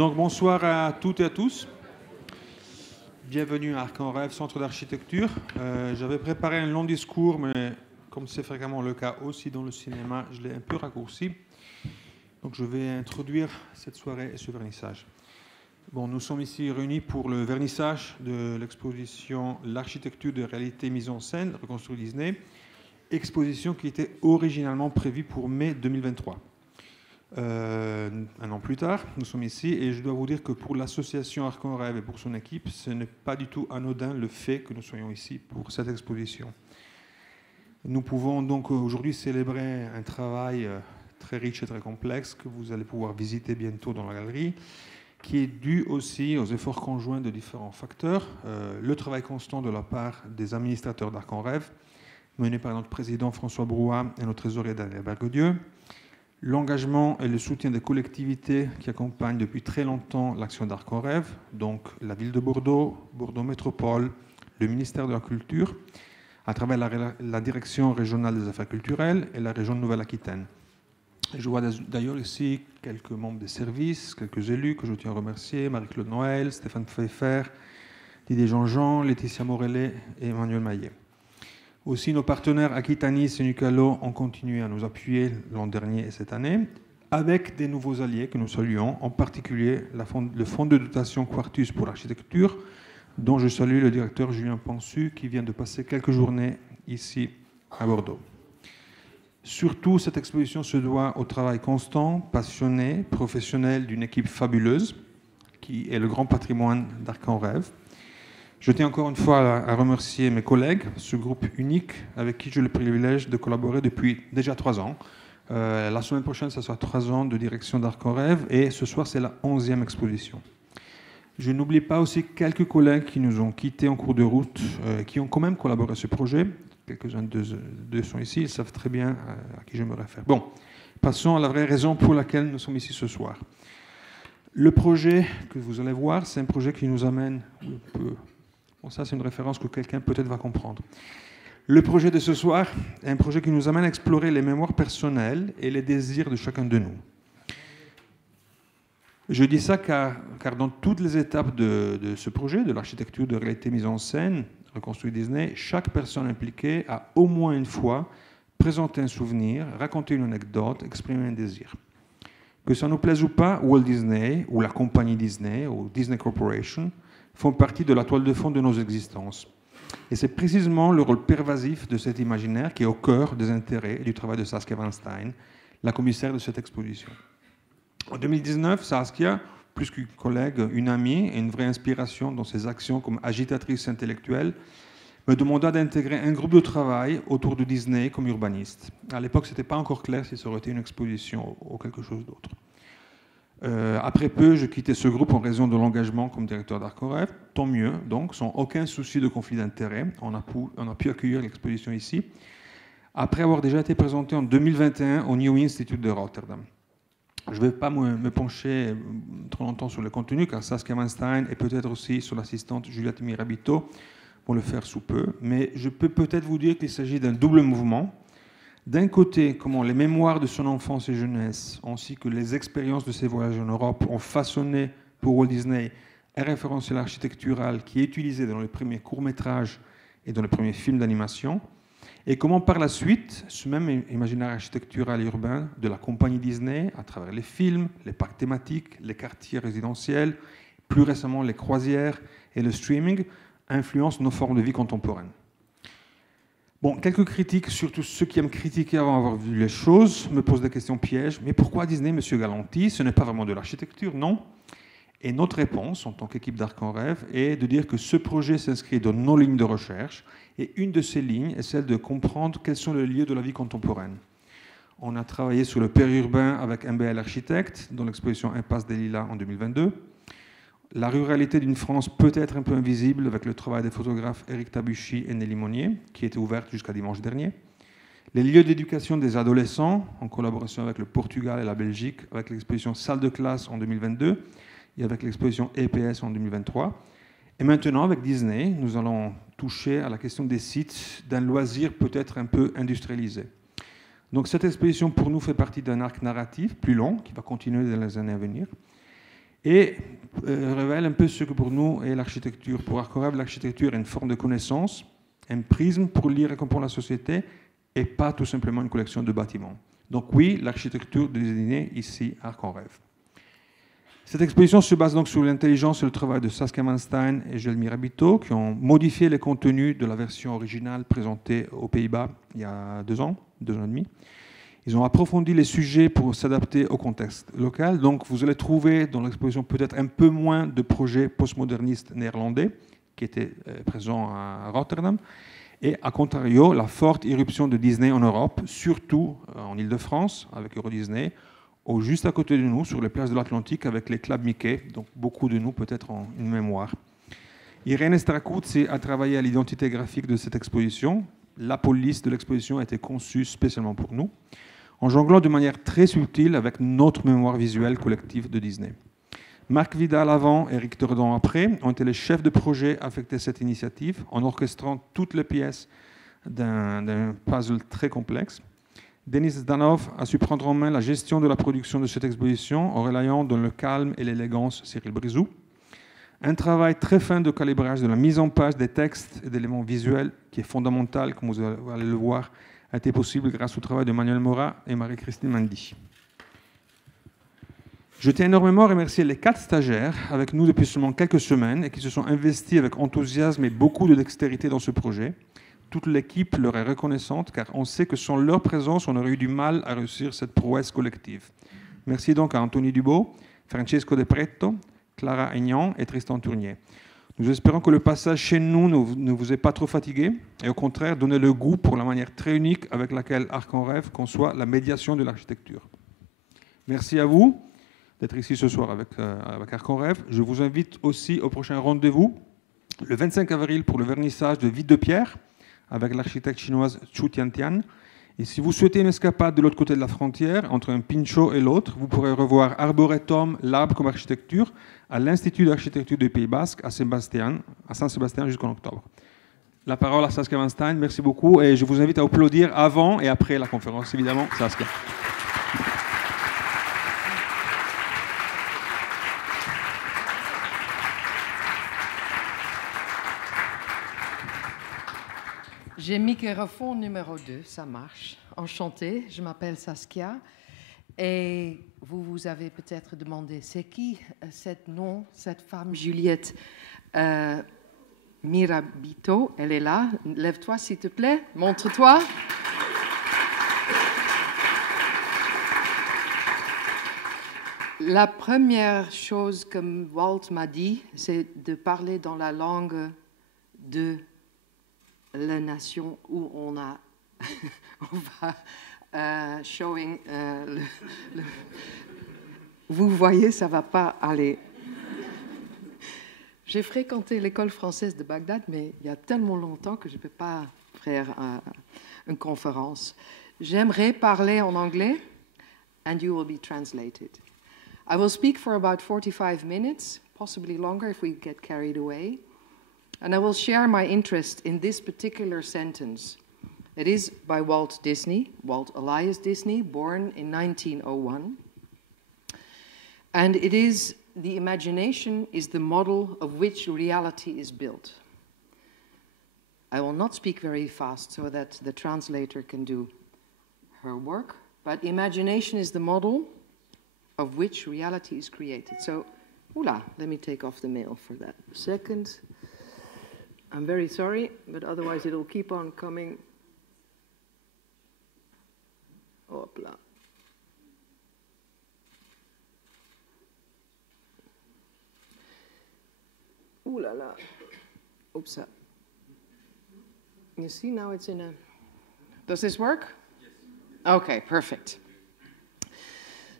Donc bonsoir à toutes et à tous. Bienvenue à Arc en Rêve, Centre d'Architecture. J'avais préparé un long discours, mais comme c'est fréquemment le cas aussi dans le cinéma, je l'ai un peu raccourci. Donc je vais introduire cette soirée et ce vernissage. Bon, nous sommes ici réunis pour le vernissage de l'exposition L'architecture de réalité mise en scène, reconstruit Disney, exposition qui était originalement prévue pour mai 2023. Un an plus tard, nous sommes ici et je dois vous dire que pour l'association Arc en Rêve et pour son équipe, ce n'est pas du tout anodin le fait que nous soyons ici pour cette exposition. Nous pouvons donc aujourd'hui célébrer un travail très riche et très complexe que vous allez pouvoir visiter bientôt dans la galerie, qui est dû aussi aux efforts conjoints de différents facteurs, le travail constant de la part des administrateurs d'Arc en Rêve, mené par notre président François Brouat et notre trésorier Daniel Bergodieu, l'engagement et le soutien des collectivités qui accompagnent depuis très longtemps l'action d'Arc en Rêve, donc la ville de Bordeaux, Bordeaux Métropole, le ministère de la Culture, à travers la direction régionale des affaires culturelles et la région de Nouvelle-Aquitaine. Je vois d'ailleurs ici quelques membres des services, quelques élus que je tiens à remercier, Marie-Claude Noël, Stéphane Pfeiffer, Didier Jean-Jean, Laetitia Morellet et Emmanuel Maillet. Aussi, nos partenaires Aquitanis et Nucalo ont continué à nous appuyer l'an dernier et cette année, avec des nouveaux alliés que nous saluons, en particulier le fonds de dotation Quartus pour l'architecture, dont je salue le directeur Julien Pansu, qui vient de passer quelques journées ici à Bordeaux. Surtout, cette exposition se doit au travail constant, passionné, professionnel d'une équipe fabuleuse, qui est le grand patrimoine d'Arc en Rêve. Je tiens encore une fois à remercier mes collègues, ce groupe unique avec qui j'ai le privilège de collaborer depuis déjà 3 ans. La semaine prochaine, ça sera 3 ans de direction d'Arc en Rêve et ce soir, c'est la 11e exposition. Je n'oublie pas aussi quelques collègues qui nous ont quittés en cours de route, qui ont quand même collaboré à ce projet. Quelques-uns d'eux sont ici, ils savent très bien à qui je me réfère. Bon, passons à la vraie raison pour laquelle nous sommes ici ce soir. Le projet que vous allez voir, c'est un projet qui nous amène... Bon, ça, c'est une référence que quelqu'un peut-être va comprendre. Le projet de ce soir est un projet qui nous amène à explorer les mémoires personnelles et les désirs de chacun de nous. Je dis ça car dans toutes les étapes de ce projet, de l'architecture de réalité mise en scène, reconstruit Disney, chaque personne impliquée a au moins une fois présenté un souvenir, raconté une anecdote, exprimé un désir. Que ça nous plaise ou pas, Walt Disney, ou la compagnie Disney, ou Disney Corporation, font partie de la toile de fond de nos existences. Et c'est précisément le rôle pervasif de cet imaginaire qui est au cœur des intérêts et du travail de Saskia Weinstein, la commissaire de cette exposition. En 2019, Saskia, plus qu'une collègue, une amie et une vraie inspiration dans ses actions comme agitatrice intellectuelle, me demanda d'intégrer un groupe de travail autour de Disney comme urbaniste. À l'époque, ce n'était pas encore clair si ça aurait été une exposition ou quelque chose d'autre. Après peu, je quittais ce groupe en raison de l'engagement comme directeur d'Arc en Rêve. Tant mieux, donc, sans aucun souci de conflit d'intérêt. On a pu accueillir l'exposition ici, après avoir déjà été présenté en 2021 au New Institute de Rotterdam. Je ne vais pas me pencher trop longtemps sur le contenu, car Saskia Weinstein et peut-être aussi sur l'assistante Juliette Mirabito vont le faire sous peu. Mais je peux peut-être vous dire qu'il s'agit d'un double mouvement. D'un côté, comment les mémoires de son enfance et jeunesse, ainsi que les expériences de ses voyages en Europe, ont façonné pour Walt Disney un référentiel architectural qui est utilisé dans les premiers courts-métrages et dans les premiers films d'animation, et comment par la suite, ce même imaginaire architectural et urbain de la compagnie Disney, à travers les films, les parcs thématiques, les quartiers résidentiels, plus récemment les croisières et le streaming, influence nos formes de vie contemporaines. Bon, quelques critiques, surtout ceux qui aiment critiquer avant d'avoir vu les choses, me posent des questions pièges. Mais pourquoi Disney, Monsieur Galanti? Ce n'est pas vraiment de l'architecture, non? Et notre réponse, en tant qu'équipe d'Arc en Rêve, est de dire que ce projet s'inscrit dans nos lignes de recherche. Et une de ces lignes est celle de comprendre quels sont les lieux de la vie contemporaine. On a travaillé sur le périurbain avec MBL Architecte, dans l'exposition Impasse des Lilas en 2022. La ruralité d'une France peut-être un peu invisible avec le travail des photographes Éric Tabuchy et Nelly Monnier, qui était ouverte jusqu'à dimanche dernier. Les lieux d'éducation des adolescents, en collaboration avec le Portugal et la Belgique, avec l'exposition Salle de classe en 2022 et avec l'exposition EPS en 2023. Et maintenant, avec Disney, nous allons toucher à la question des sites d'un loisir peut-être un peu industrialisé. Donc cette exposition, pour nous, fait partie d'un arc narratif plus long, qui va continuer dans les années à venir. et révèle un peu ce que pour nous est l'architecture. Pour Arcorève, l'architecture est une forme de connaissance, un prisme pour lire et comprendre la société, et pas tout simplement une collection de bâtiments. Donc oui, l'architecture désignée ici Arcorève. Cette exposition se base donc sur l'intelligence et le travail de Saskia Manstein et Jelmira Bito, qui ont modifié les contenus de la version originale présentée aux Pays-Bas il y a 2 ans et demi. Ils ont approfondi les sujets pour s'adapter au contexte local. Donc vous allez trouver dans l'exposition peut-être un peu moins de projets postmodernistes néerlandais qui étaient présents à Rotterdam. Et à contrario, la forte irruption de Disney en Europe, surtout en Île-de-France avec Euro Disney, ou juste à côté de nous, sur les plages de l'Atlantique, avec les clubs Mickey. Donc beaucoup de nous peut-être ont une mémoire. Irene Stracuzzi a travaillé à l'identité graphique de cette exposition. La police de l'exposition a été conçue spécialement pour nous, en jonglant de manière très subtile avec notre mémoire visuelle collective de Disney. Marc Vidal avant et Eric Tordan après ont été les chefs de projet affectés à cette initiative, en orchestrant toutes les pièces d'un puzzle très complexe. Denis Zdanov a su prendre en main la gestion de la production de cette exposition, en relayant dans le calme et l'élégance Cyril Brizou. Un travail très fin de calibrage de la mise en page des textes et d'éléments visuels, qui est fondamental, comme vous allez le voir, a été possible grâce au travail de Manuel Mora et Marie-Christine Mandy. Je tiens énormément à remercier les 4 stagiaires avec nous depuis seulement quelques semaines et qui se sont investis avec enthousiasme et beaucoup de dextérité dans ce projet. Toute l'équipe leur est reconnaissante car on sait que sans leur présence, on aurait eu du mal à réussir cette prouesse collective. Merci donc à Anthony Dubo, Francesco De Pretto, Clara Aignan et Tristan Tournier. Nous espérons que le passage chez nous ne vous ait pas trop fatigué et au contraire donné le goût pour la manière très unique avec laquelle Arc-en-Rêve conçoit la médiation de l'architecture. Merci à vous d'être ici ce soir avec Arc-en-Rêve. Je vous invite aussi au prochain rendez-vous, le 25 avril, pour le vernissage de Vide de Pierre avec l'architecte chinoise Chu Tiantian. Et si vous souhaitez une escapade de l'autre côté de la frontière, entre un pincho et l'autre, vous pourrez revoir Arboretum, l'arbre comme architecture, à l'Institut d'architecture du Pays Basque, à Saint-Sébastien jusqu'en octobre. La parole à Saskia Manstein, merci beaucoup. Et je vous invite à applaudir avant et après la conférence, évidemment, Saskia. J'ai microphone numéro 2, ça marche. Enchantée, je m'appelle Saskia. Et vous avez peut-être demandé, c'est qui cette femme Juliette Mirabito? Elle est là. Lève-toi, s'il te plaît. Montre-toi. La première chose que Walt m'a dit, c'est de parler dans la langue de la nation où on va showing. Vous voyez, ça va pas aller. J'ai fréquenté l'école française de Bagdad, mais il y a tellement longtemps que je ne peux pas faire une conférence. J'aimerais parler en anglais, and you will be translated. I will speak for about 45 minutes, possibly longer if we get carried away. And I will share my interest in this particular sentence. It is by Walt Disney, Walt Elias Disney, born in 1901. And it is, the imagination is the model of which reality is built. I will not speak very fast so that the translator can do her work, but imagination is the model of which reality is created. So, let me take off the mail for that a second. I'm very sorry, but otherwise it'll keep on coming. Hop là. Ooh la la. Oops. You see, now it's in a... Does this work? Yes. Okay, perfect.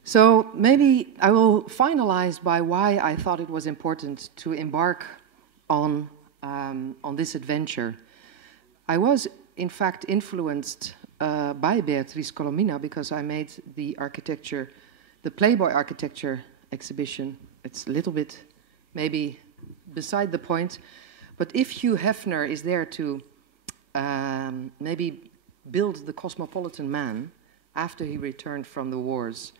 So maybe I will finalize by why I thought it was important to embark on this adventure. I was, in fact, influenced by Beatrice Colomina because I made the Playboy architecture exhibition. It's a little bit maybe beside the point, but if Hugh Hefner is there to maybe build the cosmopolitan man after he returned from the wars,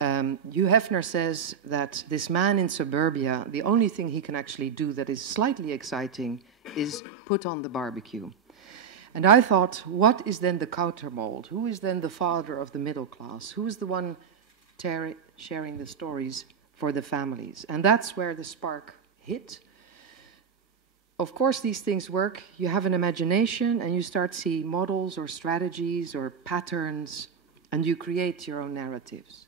Hugh Hefner says that this man in suburbia, the only thing he can actually do that is slightly exciting is put on the barbecue. And I thought, what is then the countermold? Who is then the father of the middle class? Who is the one sharing the stories for the families? And that's where the spark hit. Of course, these things work. You have an imagination and you start to see models or strategies or patterns, and you create your own narratives.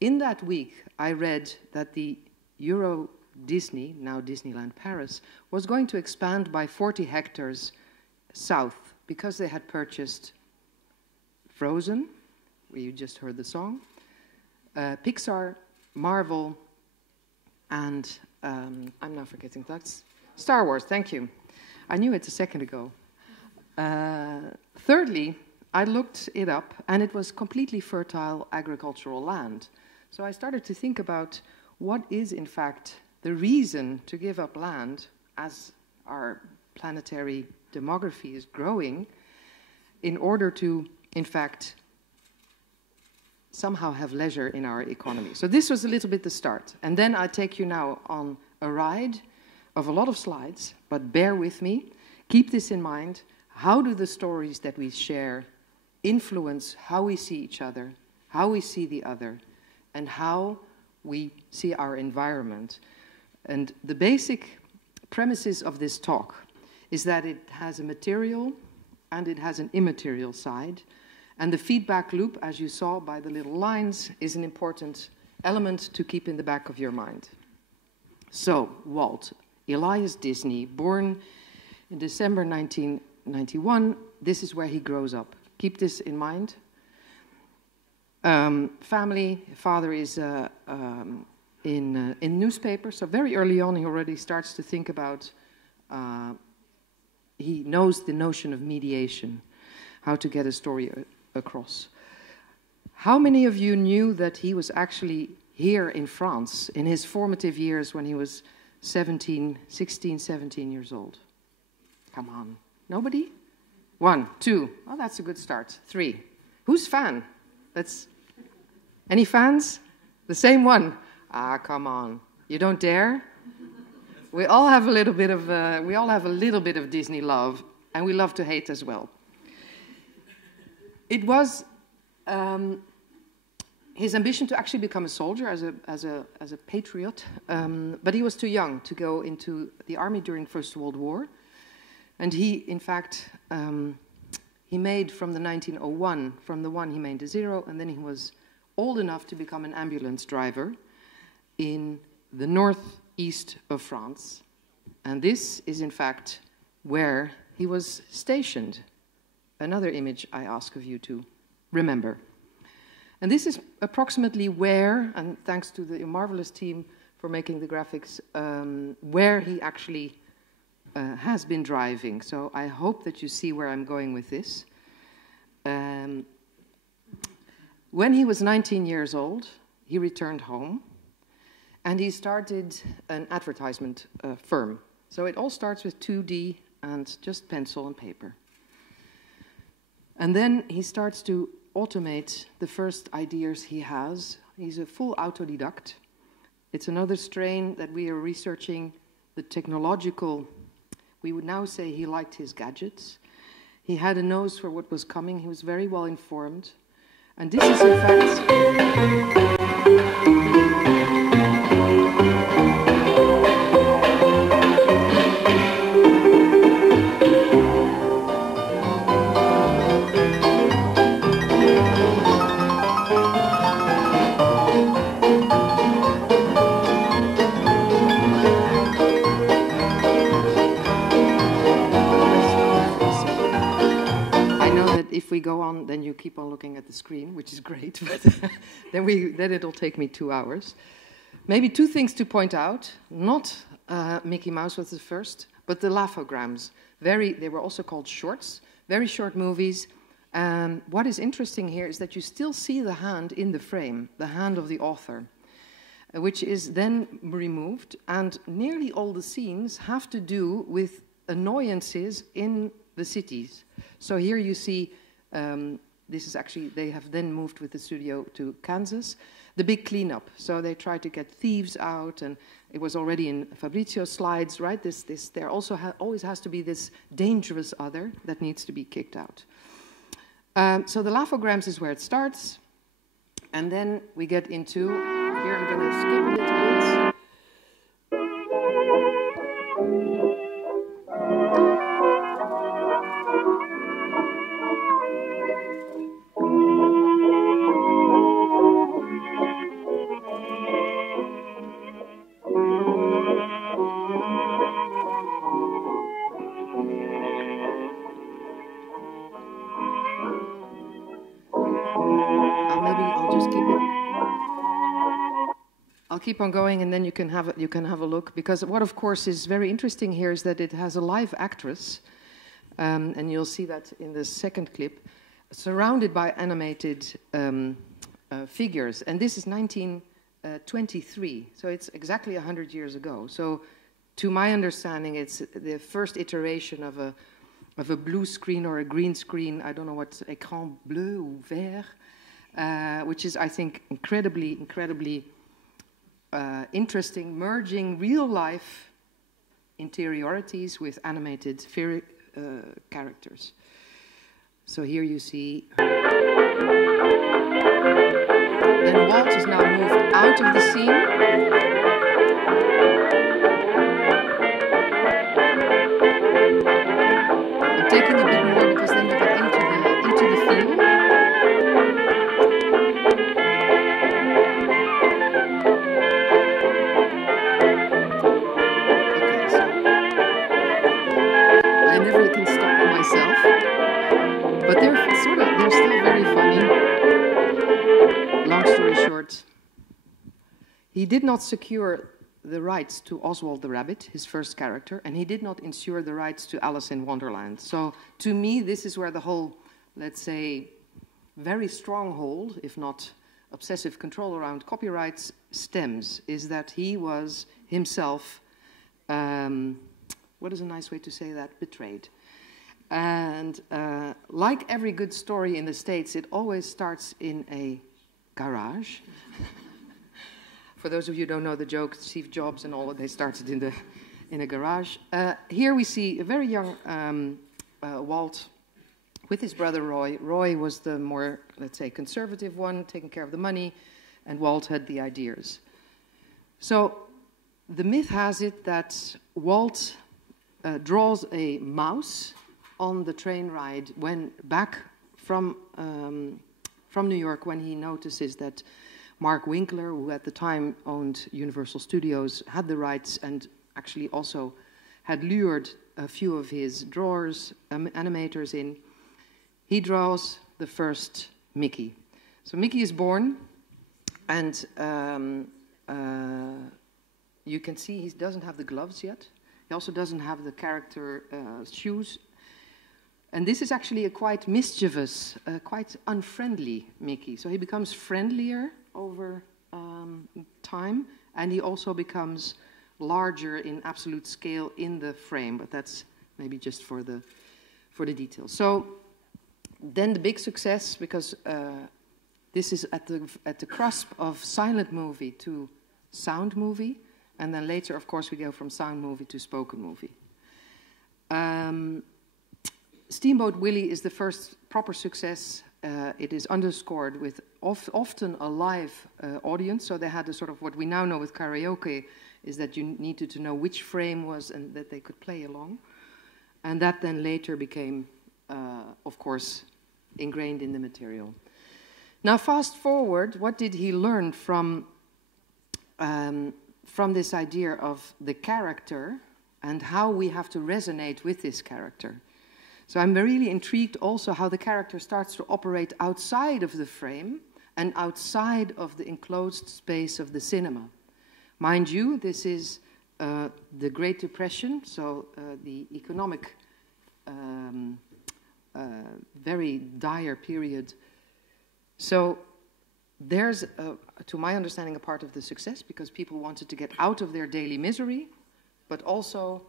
In that week, I read that the Euro Disney, now Disneyland Paris, was going to expand by 40 hectares south because they had purchased Frozen, where you just heard the song, Pixar, Marvel, and I'm now forgetting that. Star Wars, thank you. I knew it a second ago. Thirdly, I looked it up, and it was completely fertile agricultural land. So I started to think about what is, in fact, the reason to give up land as our planetary demography is growing in order to, in fact, somehow have leisure in our economy. So this was a little bit the start. And then I take you now on a ride of a lot of slides, but bear with me. Keep this in mind. How do the stories that we share influence how we see each other, how we see the other, and how we see our environment? And the basic premises of this talk is that it has a material and it has an immaterial side. And the feedback loop, as you saw by the little lines, is an important element to keep in the back of your mind. So, Walt Elias Disney, born in December 1991, this is where he grows up. Keep this in mind. Family, father is in newspapers, so very early on he already starts to think about, he knows the notion of mediation, how to get a story across. How many of you knew that he was actually here in France in his formative years when he was 16, 17 years old? Come on. Nobody? 1, 2. Oh, that's a good start. 3. Who's fan? Any fans? The same one. Ah, come on. You don't dare? We all have a little bit of Disney love, and we love to hate as well. It was his ambition to actually become a soldier as a patriot, but he was too young to go into the army during First World War, and he, in fact, he made from the 1901, from the 1 he made a 0, and then he was old enough to become an ambulance driver in the northeast of France, and this is, in fact, where he was stationed. Another image I ask of you to remember. And this is approximately where, and thanks to the marvelous team for making the graphics, where he actually has been driving. So I hope that you see where I'm going with this. When he was 19 years old, he returned home, and he started an advertisement firm. So it all starts with 2D and just pencil and paper. And then he starts to automate the first ideas he has. He's a full autodidact. It's another strain that we are researching, the technological. We would now say he liked his gadgets. He had a nose for what was coming. He was very well informed. And this is, in fact... If we go on, then you keep on looking at the screen, which is great, but then it'll take me 2 hours. Maybe 2 things to point out. Not Mickey Mouse was the first, but the Laugh-O-Grams. They were also called shorts, very short movies. And what is interesting here is that you still see the hand in the frame, the hand of the author, which is then removed. And nearly all the scenes have to do with annoyances in the cities. So here you see this is actually, they have then moved with the studio to Kansas, the big cleanup. So they tried to get thieves out, and it was already in Fabrizio's slides, right? There also always has to be this dangerous other that needs to be kicked out. So the Laugh-O-Grams is where it starts, and then we get into, here I'm going to skip a little bit. I'll keep on going, and then you can have a look, because what of course is very interesting here is that it has a live actress, and you'll see that in the second clip, surrounded by animated figures, and this is 1923, so it's exactly 100 years ago. So, to my understanding, it's the first iteration of a blue screen or a green screen. I don't know what, écran bleu ou vert, which is, I think, incredibly interesting, merging real-life interiorities with animated characters. So here you see... Then Walt is now moved out of the scene. I'm taking a bit more because then you get into the field. But they're still very funny. Long story short, he did not secure the rights to Oswald the Rabbit, his first character, and he did not ensure the rights to Alice in Wonderland. So to me, this is where the whole, let's say, very strong hold, if not obsessive control around copyrights stems, is that he was himself, what is a nice way to say that, betrayed. And like every good story in the States, it always starts in a garage. For those of you who don't know the joke, Steve Jobs and all of they started in a garage. Here we see a very young Walt with his brother Roy. Roy was the more, let's say, conservative one, taking care of the money, and Walt had the ideas. So the myth has it that Walt draws a mouse on the train ride when back from New York, when he notices that Mark Winkler, who at the time owned Universal Studios, had the rights and actually also had lured a few of his drawers, animators in. He draws the first Mickey. So Mickey is born, and you can see he doesn't have the gloves yet. He also doesn't have the character shoes. And this is actually a quite mischievous, quite unfriendly Mickey. So he becomes friendlier over time, and he also becomes larger in absolute scale in the frame, but that's maybe just for the details. So then the big success, because this is at the cusp of silent movie to sound movie, and then later, of course, we go from sound movie to spoken movie. Steamboat Willie is the first proper success. It is underscored with often a live audience. So they had a sort of what we now know with karaoke is that you needed to know which frame was and that they could play along. And that then later became, of course, ingrained in the material. Now fast forward, what did he learn from this idea of the character and how we have to resonate with this character? So I'm really intrigued also how the character starts to operate outside of the frame and outside of the enclosed space of the cinema. Mind you, this is the Great Depression, so the economic, very dire period. So there's, to my understanding, a part of the success because people wanted to get out of their daily misery, but also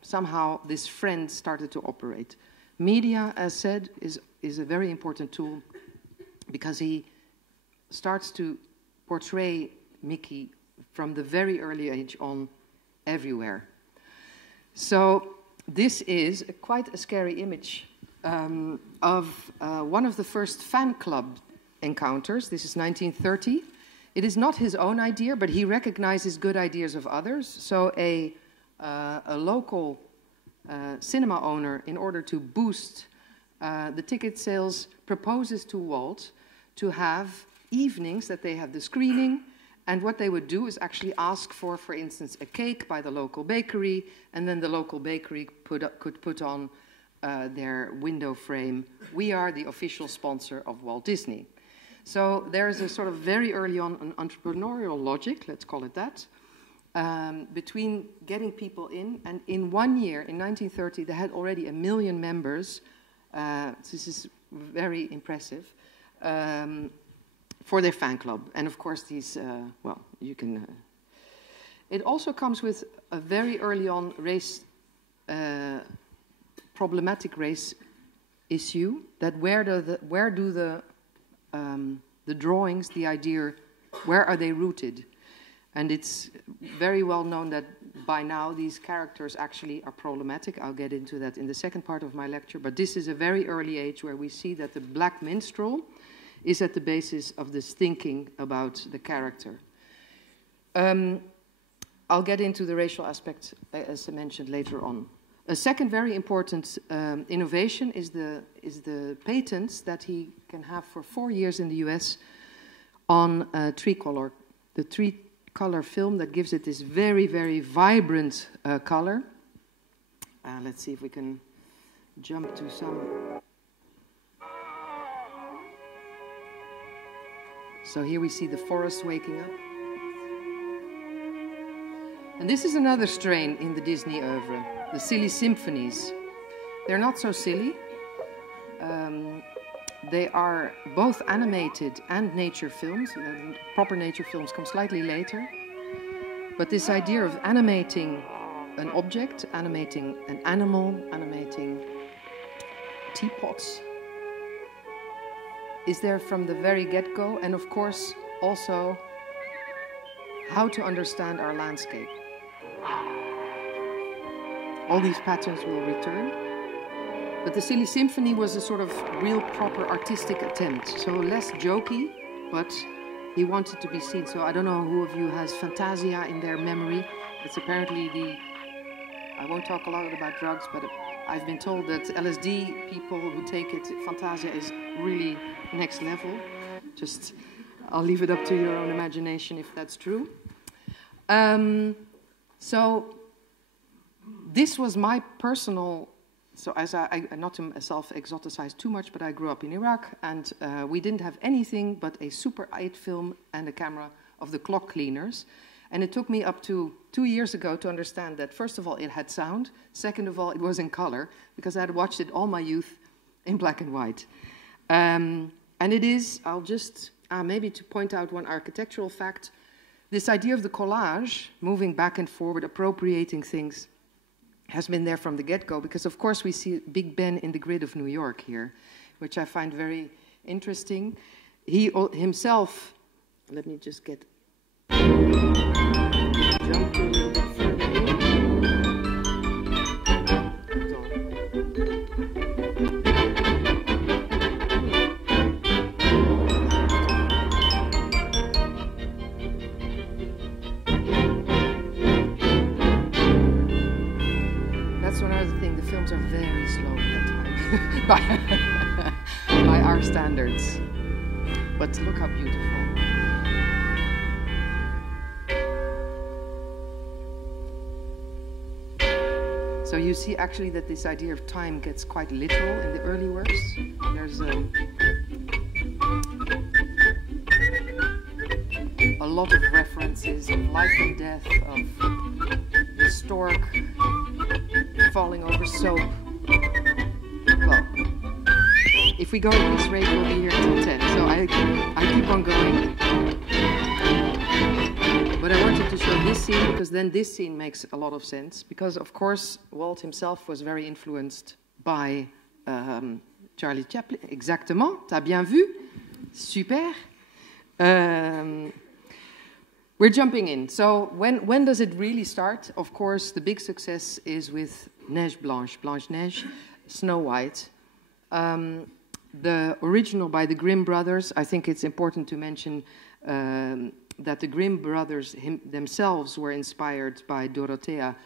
somehow this friend started to operate. Media, as said, is a very important tool because he starts to portray Mickey from the very early age on everywhere. So this is quite a scary image of one of the first fan club encounters. This is 1930. It is not his own idea, but he recognizes good ideas of others. So a local cinema owner, in order to boost the ticket sales, proposes to Walt to have evenings that they have the screening, and what they would do is actually ask for instance, a cake by the local bakery, and then the local bakery could put on their window frame, "We are the official sponsor of Walt Disney." So there is a sort of very early on an entrepreneurial logic, let's call it that, between getting people in. And in 1 year, in 1930, they had already 1 million members. This is very impressive, for their fan club. And of course, these, well, you can... It also comes with a very early on race, problematic race issue, that where do the drawings, the idea, where are they rooted? And it's very well known that by now these characters actually are problematic. I'll get into that in the second part of my lecture. But this is a very early age where we see that the black minstrel is at the basis of this thinking about the character. I'll get into the racial aspect, as I mentioned, later on. A second very important innovation is the patents that he can have for 4 years in the US on Tricolor, the three-color film that gives it this very, very vibrant color. Let's see if we can jump to some. So here we see the forest waking up. And this is another strain in the Disney oeuvre, the silly symphonies. They're not so silly. They are both animated and nature films. Proper nature films come slightly later. But this idea of animating an object, animating an animal, animating teapots, is there from the very get-go. And of course, also how to understand our landscape. All these patterns will return. But the Silly Symphony was a sort of real proper artistic attempt. So less jokey, but he wanted to be seen. So I don't know who of you has Fantasia in their memory. It's apparently I won't talk a lot about drugs, but I've been told that LSD people who take it, Fantasia is really next level. Just, I'll leave it up to your own imagination if that's true. So this was my personal, so as I not to self-exoticize too much, but I grew up in Iraq, and we didn't have anything but a Super 8 film and a camera of the Clock Cleaners. And it took me up to 2 years ago to understand that, first of all, it had sound. Second of all, it was in color, because I had watched it all my youth in black and white. And it is, I'll just, maybe to point out one architectural fact, this idea of the collage, moving back and forward, appropriating things, has been there from the get-go, because of course we see Big Ben in the grid of New York here, which I find very interesting. He himself, let me just get, jump to a little bit further in. Are very slow at that time by our standards, but look how beautiful. So you see actually that this idea of time gets quite literal in the early works. There's a lot of references of life and death, of the stork falling over soap. Well, if we go at this rate, we'll be here till 10. So I keep on going. But I wanted to show this scene, because then this scene makes a lot of sense. Because, of course, Walt himself was very influenced by Charlie Chaplin. Exactement, t'as bien vu? Super. We're jumping in. So when does it really start? Of course, the big success is with Neige Blanche, Blanche-Neige, Snow White. The original by the Grimm brothers, I think it's important to mention that the Grimm brothers themselves were inspired by Dorothea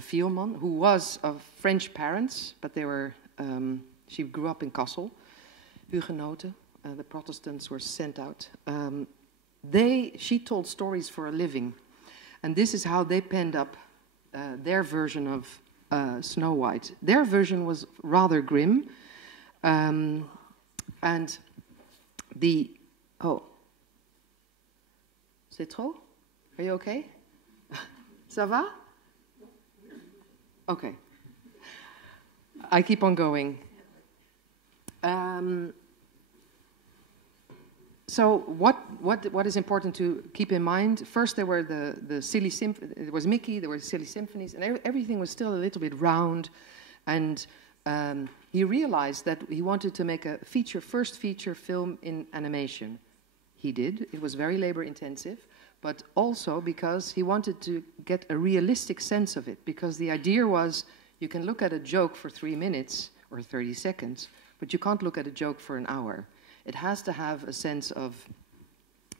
Fielmann, who was of French parents, but they were, she grew up in Kassel, Hugenoten. The Protestants were sent out. She told stories for a living, and this is how they penned up their version of Snow White. Their version was rather grim, and c'est trop? Are you okay? Ça va? Okay. I keep on going. So what is important to keep in mind? First, there were the silly symphony. There was Mickey. There were silly symphonies, and everything was still a little bit round. And he realized that he wanted to make a first feature film in animation. He did. It was very labor intensive, but also because he wanted to get a realistic sense of it. Because the idea was, you can look at a joke for 3 minutes or 30 seconds, but you can't look at a joke for an hour. It has to have a sense of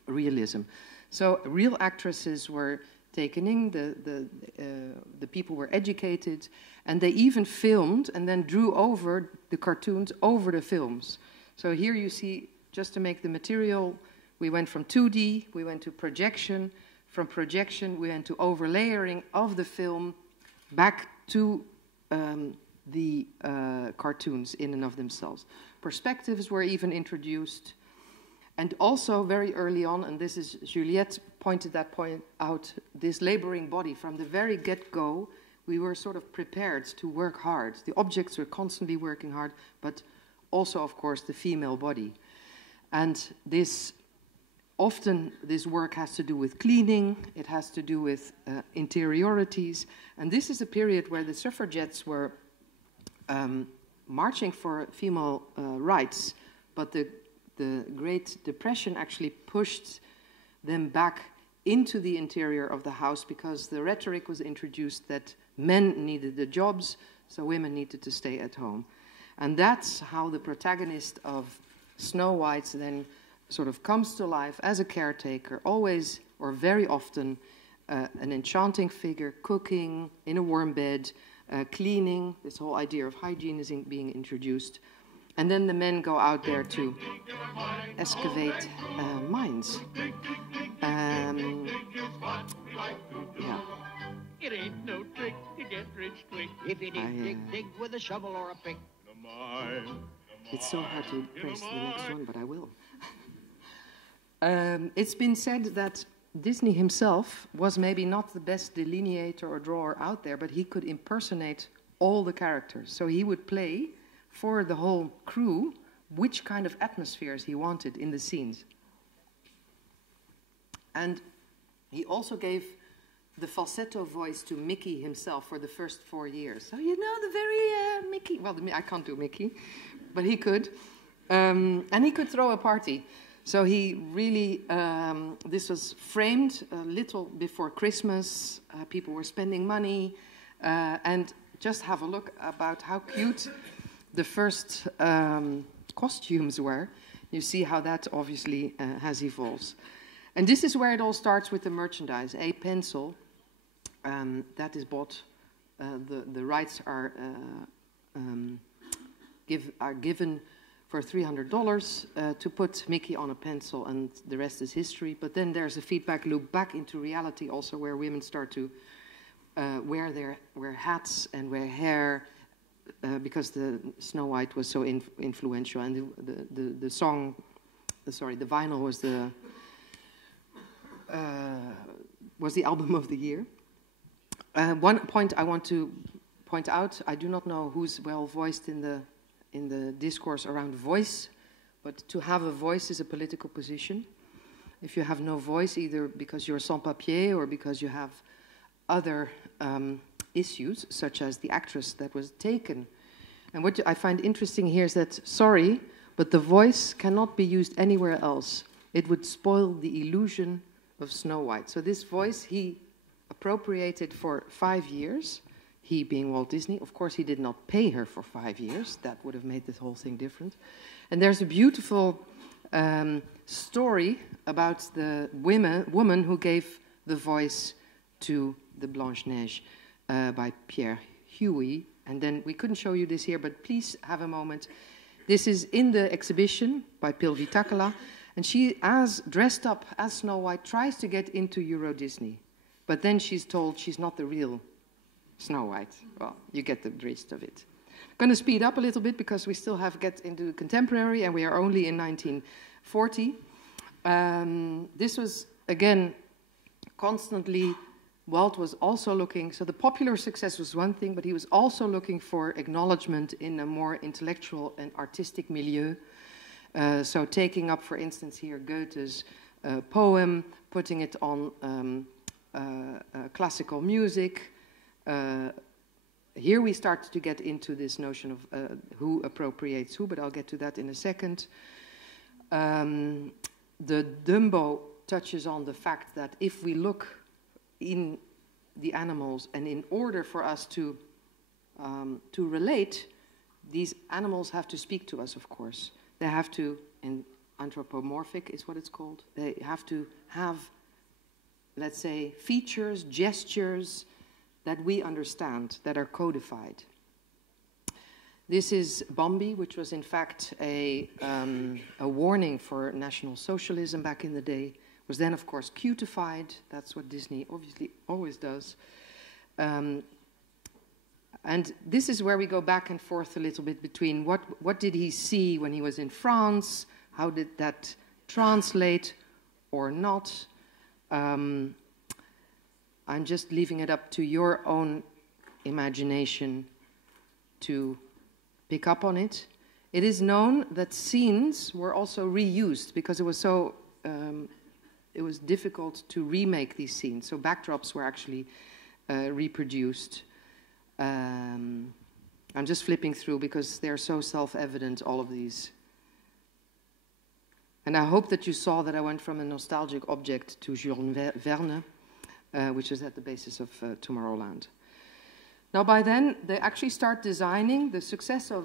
realism. So real actresses were taken in, the people were educated, and they even filmed and then drew over the cartoons over the films. So here you see, just to make the material, we went from 2D, we went to projection. From projection, we went to overlayering of the film back to the cartoons in and of themselves. Perspectives were even introduced. And also very early on, and this is Juliette pointed that point out, this laboring body. From the very get-go, we were sort of prepared to work hard. The objects were constantly working hard, but also, of course, the female body. And often this work has to do with cleaning, it has to do with interiorities. And this is a period where the suffragettes were marching for female rights, but the Great Depression actually pushed them back into the interior of the house because the rhetoric was introduced that men needed the jobs, so women needed to stay at home. And that's how the protagonist of Snow White then sort of comes to life as a caretaker, always or very often an enchanting figure, cooking in a warm bed, cleaning. This whole idea of hygiene is being introduced. And then the men go out there to excavate mines. Yeah. It ain't no trick to get rich quick if you dig with a shovel or a pick. It's so hard to press the next one, but I will. It's been said that Disney himself was maybe not the best delineator or drawer out there, but he could impersonate all the characters. So he would play for the whole crew which kind of atmospheres he wanted in the scenes. And he also gave the falsetto voice to Mickey himself for the first 4 years. So you know the very Mickey, well, I can't do Mickey, but he could. And he could throw a party. So he really, this was framed a little before Christmas. People were spending money. And just have a look about how cute the first costumes were. You see how that obviously has evolved. And this is where it all starts with the merchandise. A pencil that is bought. The rights are given for $300 to put Mickey on a pencil, and the rest is history. But then there's a feedback loop back into reality also, where women start to wear hats and wear hair because the Snow White was so influential, and the song, sorry, the vinyl was the album of the year. One point I want to point out: I do not know who's well voiced in the discourse around voice, but to have a voice is a political position. If you have no voice, either because you're sans-papier or because you have other issues, such as the actress that was taken And what I find interesting here is that, sorry, but the voice cannot be used anywhere else. It would spoil the illusion of Snow White. So this voice he appropriated for 5 years, he being Walt Disney. Of course, he did not pay her for 5 years. That would have made this whole thing different. And there's a beautiful story about the woman who gave the voice to the Blanche-Neige by Pierre Huey. And then we couldn't show you this here, but please have a moment. This is in the exhibition by Pilvi Takala. And she, as dressed up as Snow White, tries to get into Euro Disney. But then she's told she's not the real Snow White. Well, you get the gist of it. I'm going to speed up a little bit because we still have to get into contemporary, and we are only in 1940. This was, again, constantly, Walt was also looking, so the popular success was one thing, but he was also looking for acknowledgement in a more intellectual and artistic milieu. So taking up, for instance, here Goethe's poem, putting it on classical music. Here we start to get into this notion of who appropriates who, but I'll get to that in a second. The Dumbo touches on the fact that if we look in the animals, and in order for us to relate, these animals have to speak to us, of course. They have to, and anthropomorphic is what it's called, they have to have, let's say, features, gestures that we understand, that are codified. This is Bambi, which was in fact a warning for National Socialism back in the day. Was then, of course, cutified. That's what Disney obviously always does. And this is where we go back and forth a little bit between what did he see when he was in France, how did that translate or not. I'm just leaving it up to your own imagination to pick up on it. It is known that scenes were also reused because it was so... it was difficult to remake these scenes. So backdrops were actually reproduced. I'm just flipping through because they're so self-evident, all of these. And I hope that you saw that I went from a nostalgic object to Jules Verne, which is at the basis of Tomorrowland. Now by then, they actually start designing the success of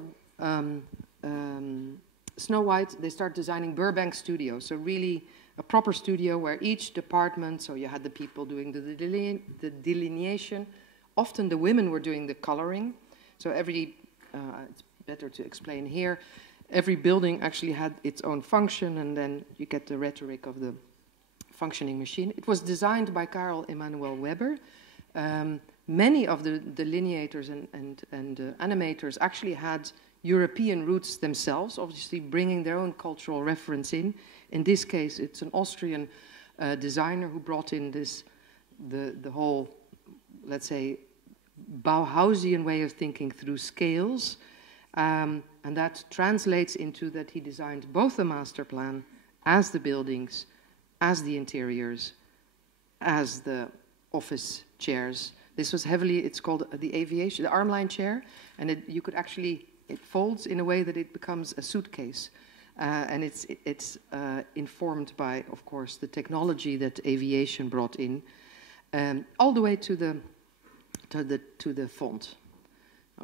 Snow White. They start designing Burbank Studios, so really a proper studio where each department, so you had the people doing the delineation, often the women were doing the coloring, so it's better to explain here, every building actually had its own function, and then you get the rhetoric of the functioning machine. It was designed by Karel Emanuel Weber. Many of the delineators and animators actually had European roots themselves, obviously bringing their own cultural reference in. In this case, it's an Austrian designer who brought in the whole, let's say, Bauhausian way of thinking through scales. And that translates into that he designed both the master plan as the buildings, as the interiors, as the office chairs. This was heavily, it's called the aviation, the armline chair, and you could actually, it folds in a way that it becomes a suitcase. And it's informed by, of course, the technology that aviation brought in, all the way to the font.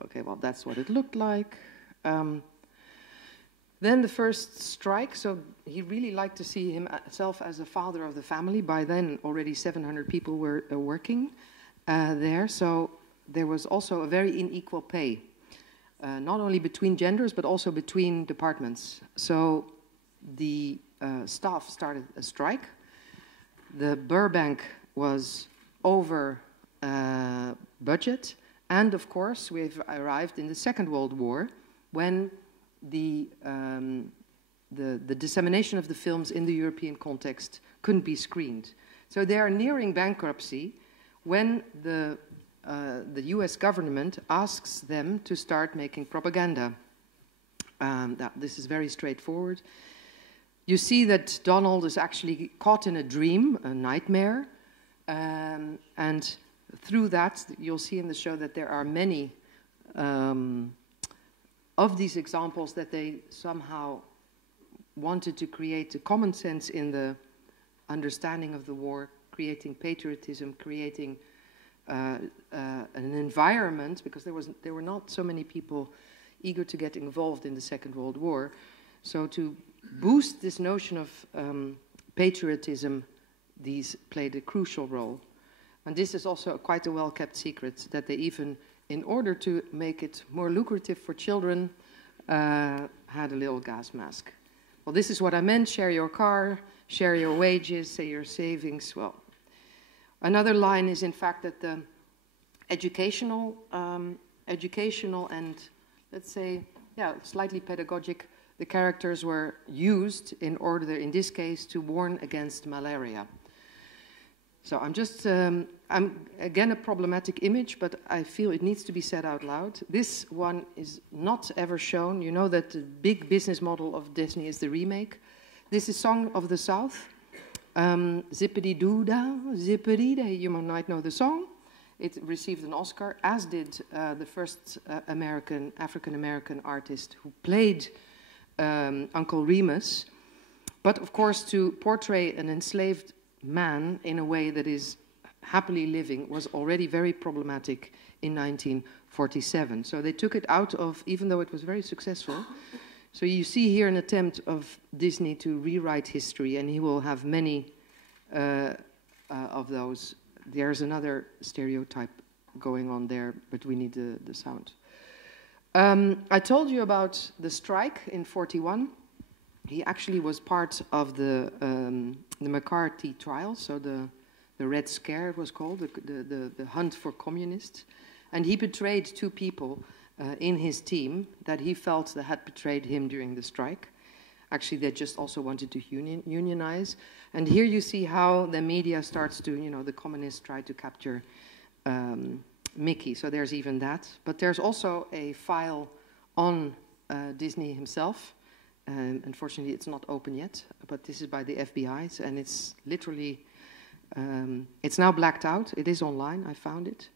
Okay, well, that's what it looked like. Then the first strike, so he really liked to see himself as a father of the family. By then, already 700 people were working there, so there was also a very unequal pay, not only between genders, but also between departments. So the staff started a strike. The Burbank was over budget, and of course, we've arrived in the Second World War, when the dissemination of the films in the European context couldn't be screened. So they are nearing bankruptcy when the US government asks them to start making propaganda. This is very straightforward. You see that Donald is actually caught in a dream, a nightmare, and through that you'll see in the show that there are many of these examples that they somehow wanted to create a common sense in the understanding of the war, creating patriotism, creating an environment, because there were not so many people eager to get involved in the Second World War. So to boost this notion of patriotism, these played a crucial role. And this is also quite a well-kept secret, that they even, in order to make it more lucrative for children, had a little gas mask. Well, this is what I meant: share your car, share your wages, say your savings. Well, another line is, in fact, that the educational and, let's say, slightly pedagogic, the characters were used in order, in this case, to warn against malaria. So I'm just, I'm again a problematic image, but I feel it needs to be said out loud. This one is not ever shown. You know that the big business model of Disney is the remake. This is Song of the South. Zippity-doo-dah, zippity-day. You might know the song. It received an Oscar, as did the first African-American artist who played Uncle Remus. But of course, to portray an enslaved man in a way that is happily living was already very problematic in 1947. So they took it out of, even though it was very successful. So you see here an attempt of Disney to rewrite history, and he will have many of those. There's another stereotype going on there, but we need the sound. I told you about the strike in 41. He actually was part of the McCarthy trial, so the Red Scare it was called, the hunt for communists. And he betrayed two people in his team that he felt that had betrayed him during the strike. Actually, they just also wanted to unionize. And here you see how the media starts to, the communists try to capture Mickey. So there's even that. But there's also a file on Disney himself. Unfortunately, it's not open yet, but this is by the FBI, and it's literally, it's now blacked out. It is online, I found it.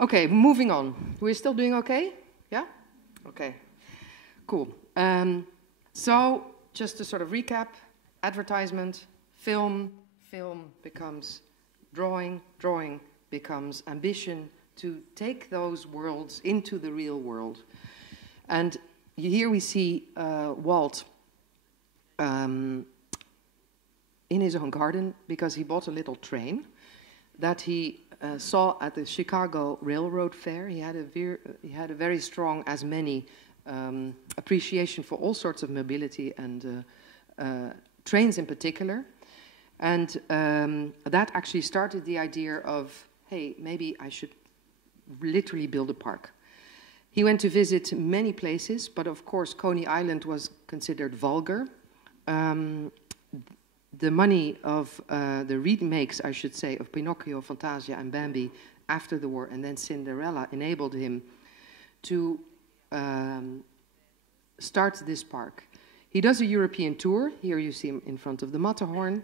Okay, moving on. We're still doing okay? Yeah? Okay, cool. So, just to sort of recap, advertisement, film becomes drawing, drawing becomes ambition to take those worlds into the real world. And here we see Walt in his own garden, because he bought a little train that he saw at the Chicago Railroad Fair. He had a very strong, as many, appreciation for all sorts of mobility and trains in particular. And that actually started the idea of, hey, maybe I should literally build a park. He went to visit many places, but of course Coney Island was considered vulgar. The money of the remakes, I should say, of Pinocchio, Fantasia, and Bambi after the war, and then Cinderella, enabled him to start this park. He does a European tour. Here you see him in front of the Matterhorn.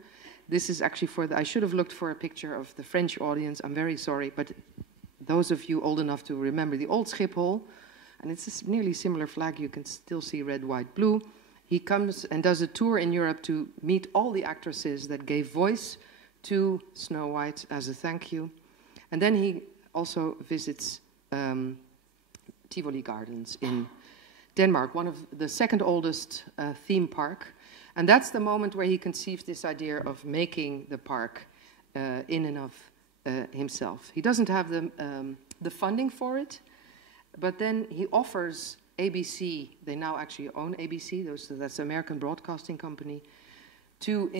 This is actually I should have looked for a picture of the French audience. I'm very sorry, but those of you old enough to remember the old Schiphol, and it's a nearly similar flag. You can still see red, white, blue. He comes and does a tour in Europe to meet all the actresses that gave voice to Snow White as a thank you. And then he also visits Tivoli Gardens in Denmark, one of the second oldest theme park. And that's the moment where he conceived this idea of making the park in and of himself. He doesn't have the funding for it, but then he offers ABC, they now actually own ABC, that's the American Broadcasting Company, to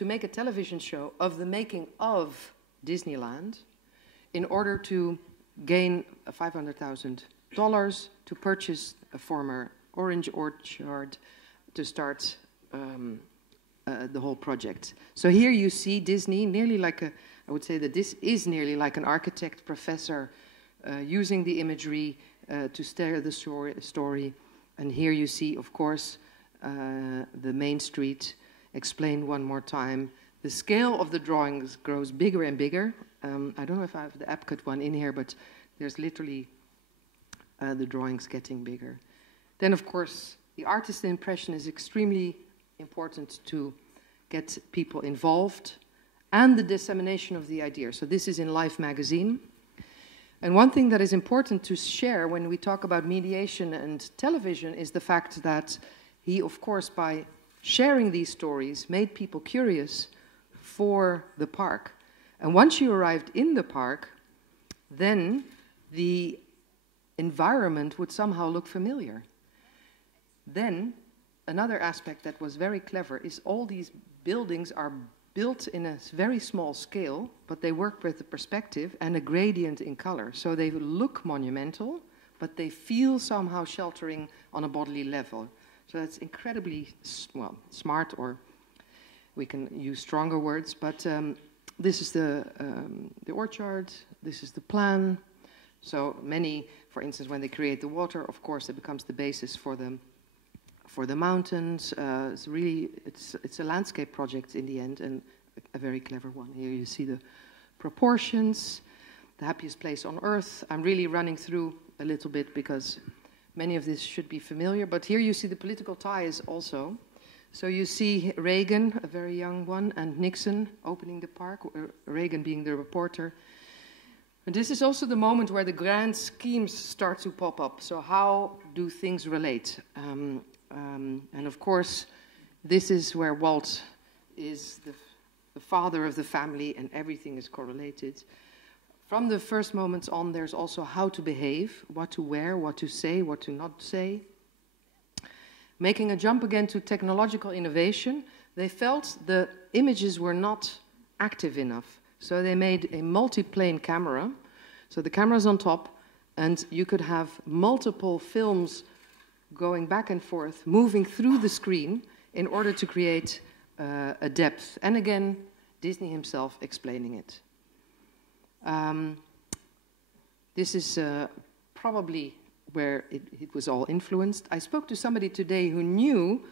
make a television show of the making of Disneyland in order to gain $500,000 to purchase a former orange orchard to start the whole project. So here you see Disney nearly like I would say that this is nearly like an architect professor using the imagery to steer the story. And here you see, of course, the main street explained one more time. The scale of the drawings grows bigger and bigger. I don't know if I have the Epcot one in here, but there's literally the drawings getting bigger. Then, of course, the artist impression is extremely important to get people involved, and the dissemination of the idea. So this is in Life magazine. And one thing that is important to share when we talk about mediation and television is the fact that he, of course, by sharing these stories, made people curious for the park. And once you arrived in the park, then the environment would somehow look familiar. Then, another aspect that was very clever is all these buildings are built in a very small scale, but they work with the perspective and a gradient in color. So they look monumental, but they feel somehow sheltering on a bodily level. So that's incredibly, well, smart, or we can use stronger words, but this is the orchard, this is the plan. So many, for instance, when they create the water, of course, it becomes the basis for the mountains. It's a landscape project in the end, and a very clever one. Here you see the proportions, the happiest place on earth. I'm really running through a little bit because many of this should be familiar, but here you see the political ties also. So you see Reagan, a very young one, and Nixon opening the park, Reagan being the reporter. And this is also the moment where the grand schemes start to pop up. So how do things relate? And of course, this is where Walt is the father of the family, and everything is correlated. From the first moments on, there's also how to behave, what to wear, what to say, what to not say. Making a jump again to technological innovation, they felt the images were not active enough. So they made a multi-plane camera. So the camera's on top, and you could have multiple films going back and forth, moving through the screen in order to create a depth. And again, Disney himself explaining it. This is probably where it was all influenced. I spoke to somebody today who knew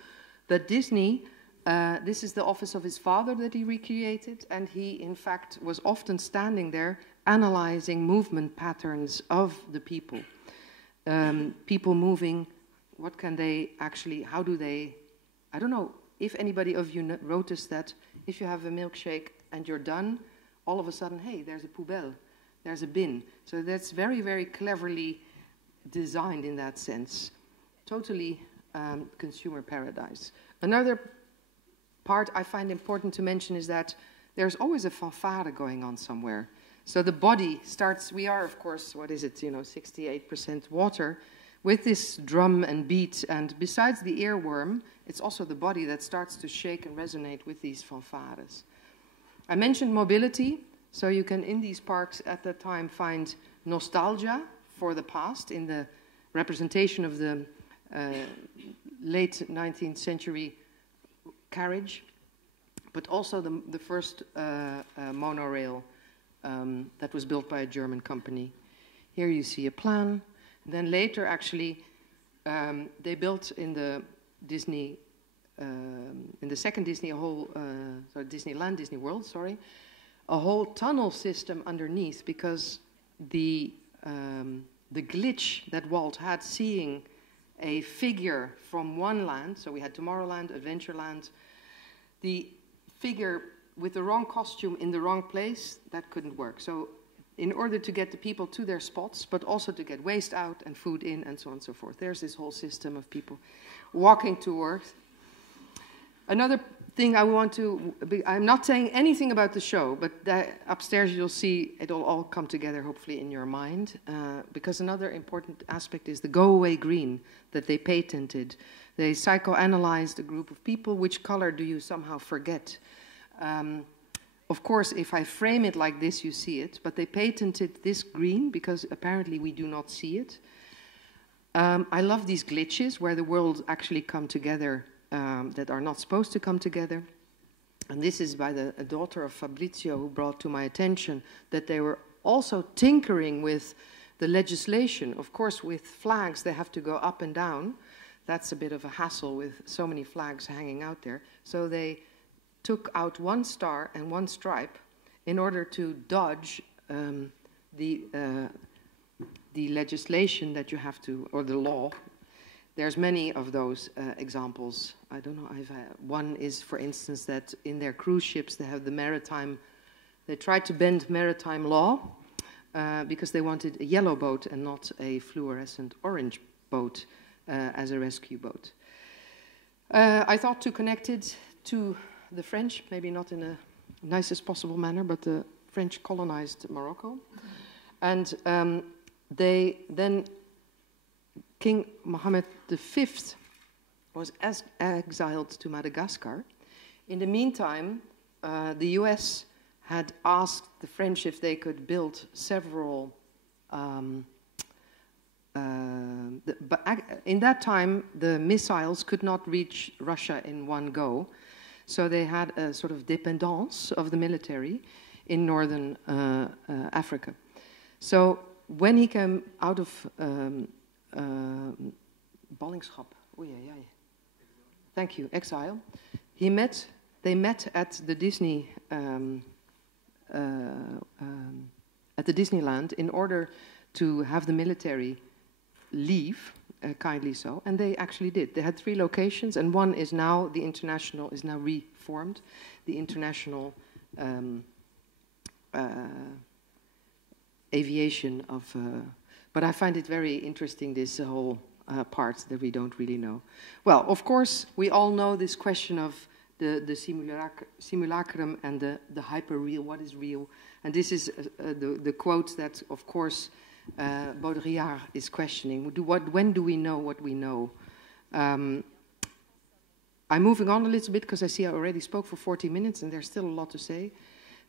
that Disney, this is the office of his father that he recreated, and he, in fact, was often standing there analyzing movement patterns of the people. People moving, what can they actually, how do they, I don't know if anybody of you noticed that if you have a milkshake and you're done, all of a sudden, hey, there's a poubelle, there's a bin. So that's very, very cleverly designed in that sense. Totally consumer paradise. Another part I find important to mention is that there's always a fanfare going on somewhere. So the body starts, we are, of course, what is it, 68% water, with this drum and beat, and besides the earworm, it's also the body that starts to shake and resonate with these fanfares. I mentioned mobility, so you can, in these parks at that time, find nostalgia for the past in the representation of the late 19th century carriage, but also the first monorail that was built by a German company. Here you see a plan. Then later, actually, they built in the Disney, in the second Disney, Disneyland, Disney World, a whole tunnel system underneath, because the glitch that Walt had seeing a figure from one land, so we had Tomorrowland, Adventureland, the figure with the wrong costume in the wrong place, that couldn't work. So in order to get the people to their spots, but also to get waste out and food in and so on and so forth. There's this whole system of people walking to Earth. Another thing I want to, I'm not saying anything about the show, but upstairs you'll see it'll all come together hopefully in your mind, because another important aspect is the go-away green that they patented. They psychoanalyzed a group of people. Which color do you somehow forget? Of course, if I frame it like this, you see it, but they patented this green because apparently we do not see it. I love these glitches where the worlds actually come together that are not supposed to come together. And this is by a daughter of Fabrizio, who brought to my attention that they were also tinkering with the legislation. Of course, with flags, they have to go up and down. That's a bit of a hassle with so many flags hanging out there. So they took out one star and one stripe in order to dodge the the legislation that you have to, or the law, there's many of those examples. I don't know, one is, for instance, that in their cruise ships they have the maritime, they tried to bend maritime law because they wanted a yellow boat and not a fluorescent orange boat as a rescue boat. I thought to connect it to the French, maybe not in the nicest possible manner, but the French colonized Morocco. And they then, King Mohammed V was exiled to Madagascar. In the meantime, the US had asked the French if they could build several but in that time, the missiles could not reach Russia in one go. So they had a sort of dependence of the military in northern Africa. So when he came out of ballingschap, thank you, exile, they met at the Disneyland in order to have the military leave, kindly so, and they actually did. They had 3 locations, and one is now, the international, is now reformed, the international aviation of, but I find it very interesting, this whole part that we don't really know. Well, of course, we all know this question of the simulacrum and the hyper-real, what is real, and this is the quote that, of course, Baudrillard is questioning. When do we know what we know? I'm moving on a little bit because I see I already spoke for 40 minutes and there's still a lot to say.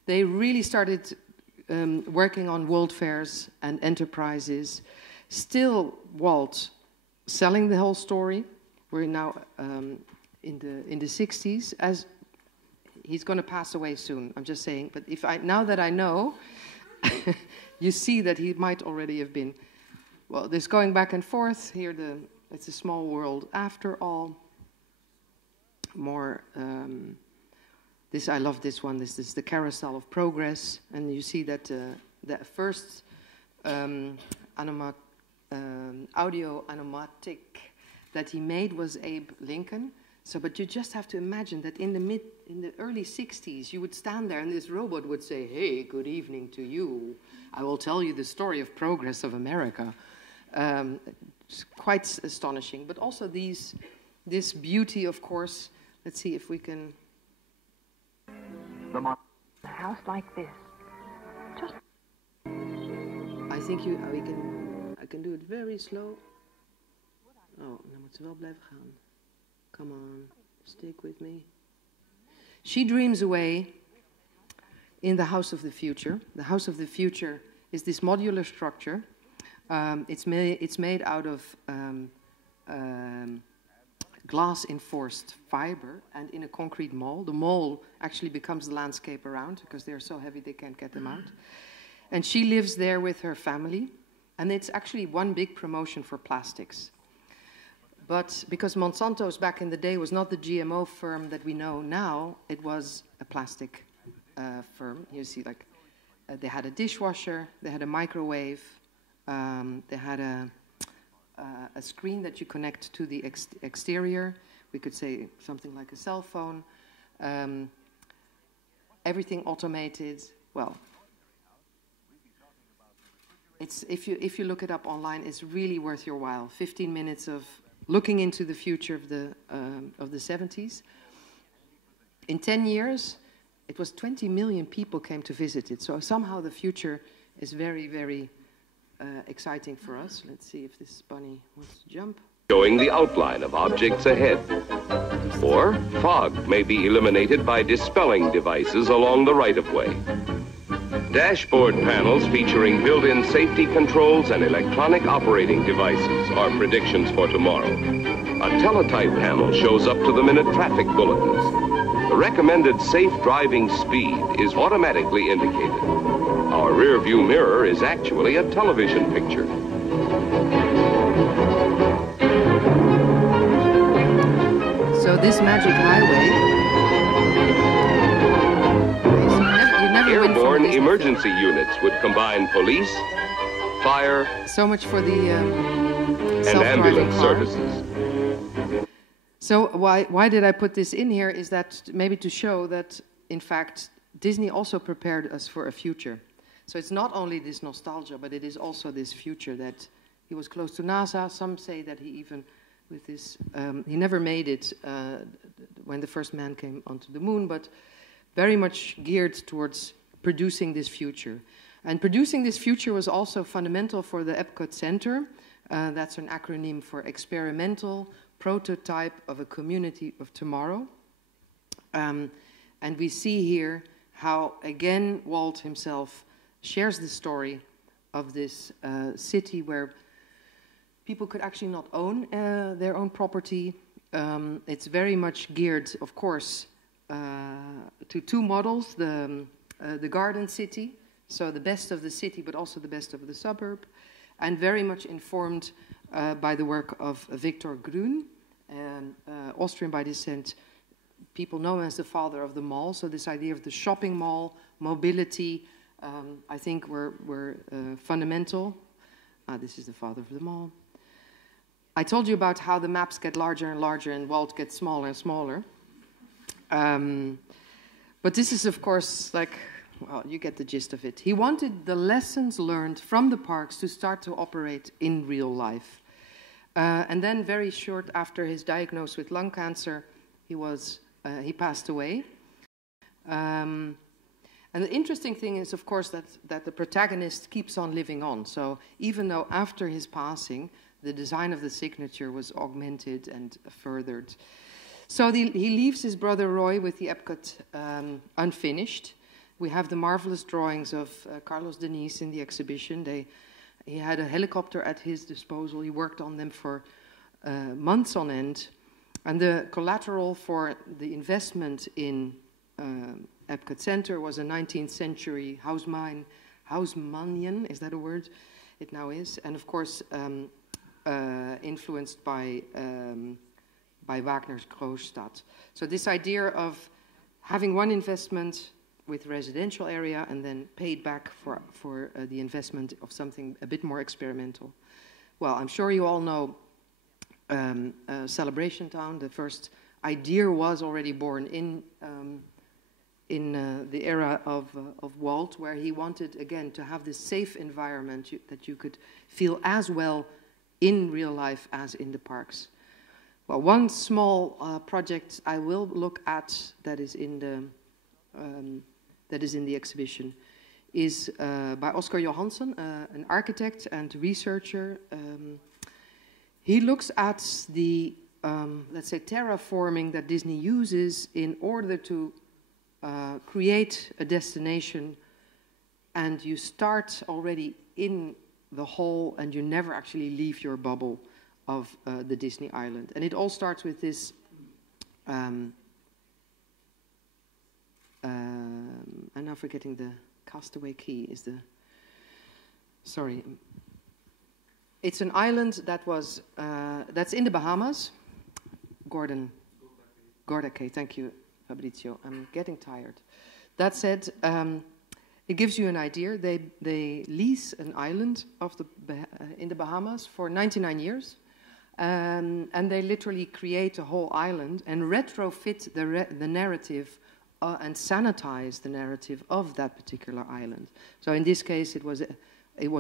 They really started working on world fairs and enterprises. Still, Walt selling the whole story. We're now in the 60s. As he's going to pass away soon. I'm just saying. But now that I know. You see that he might already have been. Well, this going back and forth here. It's a small world after all. More. I love this one. This is the carousel of progress, and you see that the first audio animatic that he made was Abe Lincoln. So, but you just have to imagine that in the early 60s, you would stand there and this robot would say, "Hey, good evening to you. I will tell you the story of progress of America." It's quite astonishing. But also this beauty, of course. Let's see if we can. A house like this. Just. I think I can do it very slow. Oh, dan moet ze wel blijven gaan. Come on, stick with me. She dreams away in the House of the Future. The House of the Future is this modular structure. It's made out of glass-enforced fiber and in a concrete mold. The mold actually becomes the landscape around because they're so heavy they can't get them out. And she lives there with her family. And it's actually one big promotion for plastics. But because Monsanto's back in the day was not the GMO firm that we know now, it was a plastic firm. You see, like, they had a dishwasher, they had a microwave, they had a screen that you connect to the exterior. We could say something like a cell phone. Everything automated. Well, it's if you look it up online, it's really worth your while. 15 minutes of looking into the future of the 70s. In 10 years, it was 20 million people came to visit it. So somehow the future is very, very exciting for us. Let's see if this bunny wants to jump. Showing the outline of objects ahead. Or fog may be eliminated by dispelling devices along the right-of-way. Dashboard panels featuring built-in safety controls and electronic operating devices are predictions for tomorrow. A teletype panel shows up-to-the-minute traffic bulletins. The recommended safe driving speed is automatically indicated. Our rear-view mirror is actually a television picture. So this magic highway... Airborne emergency units would combine police, fire, So much for the and self-driving ambulance car. services. So why did I put this in here is that maybe to show that, in fact, Disney also prepared us for a future. So it's not only this nostalgia, but it is also this future that he was close to NASA. Some say that he even, with this, he never made it when the first man came onto the moon, but very much geared towards producing this future. And producing this future was also fundamental for the Epcot Center. That's an acronym for Experimental Prototype of a Community of Tomorrow. And we see here how, again, Walt himself shares the story of this city where people could actually not own their own property. It's very much geared, of course, to two models, the garden city, so the best of the city, but also the best of the suburb, and very much informed by the work of Victor Grün, Austrian by descent. People know him as the father of the mall, so this idea of the shopping mall, mobility, I think were fundamental. This is the father of the mall. I told you about how the maps get larger and larger and Walt gets smaller and smaller. But this is, of course, like, well, you get the gist of it. He wanted the lessons learned from the parks to start to operate in real life. And then very short after his diagnosis with lung cancer, he passed away. And the interesting thing is, of course, that the protagonist keeps on living on. So even though after his passing, the design of the signature was augmented and furthered. So he leaves his brother Roy with the Epcot unfinished. We have the marvelous drawings of Carlos Denis in the exhibition. He had a helicopter at his disposal. He worked on them for months on end. And the collateral for the investment in Epcot Center was a 19th century Haussmannian, is that a word? It now is. And of course, influenced by Wagner's Großstadt. So this idea of having one investment with residential area and then paid back for the investment of something a bit more experimental. Well, I'm sure you all know Celebration Town. The first idea was already born in the era of Walt, where he wanted, again, to have this safe environment that you could feel as well in real life as in the parks. Well, one small project I will look at that is in the exhibition is by Oscar Johansson, an architect and researcher. He looks at the, let's say, terraforming that Disney uses in order to create a destination, and you start already in the hole and you never actually leave your bubble of the Disney Island. And it all starts with this I'm now forgetting the Castaway Key is the, sorry. It's an island that was, that's in the Bahamas. Gorda Cay, thank you, Fabrizio. I'm getting tired. That said, it gives you an idea. They lease an island in the Bahamas for 99 years. And they literally create a whole island and retrofit the narrative and sanitize the narrative of that particular island. So in this case, it was